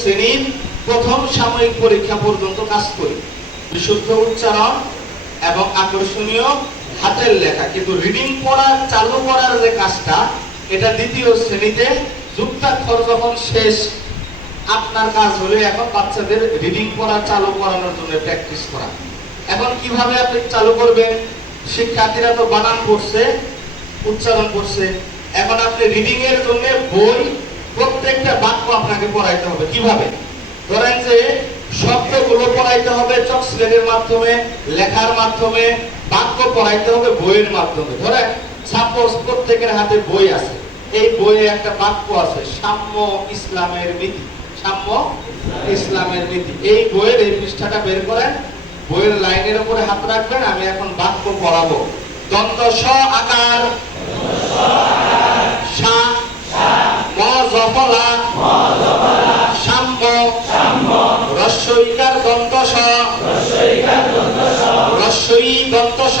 শ্রেণির প্রথম সাময়িক পরীক্ষা পর্যন্ত কাজ করি। বিশুদ্ধ উচ্চারণ এবং আকর্ষণীয় হাতের লেখা। কিন্তু রিডিং পড়া, চালু করার যে কাজটা, এটা দ্বিতীয় শ্রেণীতে যুক্তাক্ষর যখন শেষ আপনার কাজ হলো এখন বাচ্চাদের রিডিং পড়া, চালু করানোর জন্য প্র্যাকটিস করা। এখন কীভাবে আপনি চালু করবেন? শিক্ষার্থীরা তো বানান পড়ছে উচ্চারণ করছে। এখন আপনি রিডিং এর জন্য বই, প্রত্যেকটা বাক্য আপনাকে পড়াইতে হবে। কীভাবে? ধরেন যে শব্দগুলো পড়াইতে হবে চক স্লেটের মাধ্যমে, লেখার মাধ্যমে, বাক্য পড়াইতে হবে বইয়ের মাধ্যমে। ধরেন সাপোজ প্রত্যেকের হাতে বই আছে। এই বইয়ে একটা বাক্য আছে, সাম্য ইসলামের নীতি। সাম্য ইসলামের নীতি। এই বইয়ের এই পৃষ্ঠাটা বের করেন, বইয়ের লাইনের উপরে হাত রাখবেন, আমি এখন বাক্য পড়াবো। দ্বন্দ্ব স আকার। সাম্য রস্বইকার দন্ত স। রস্বই দন্ত স।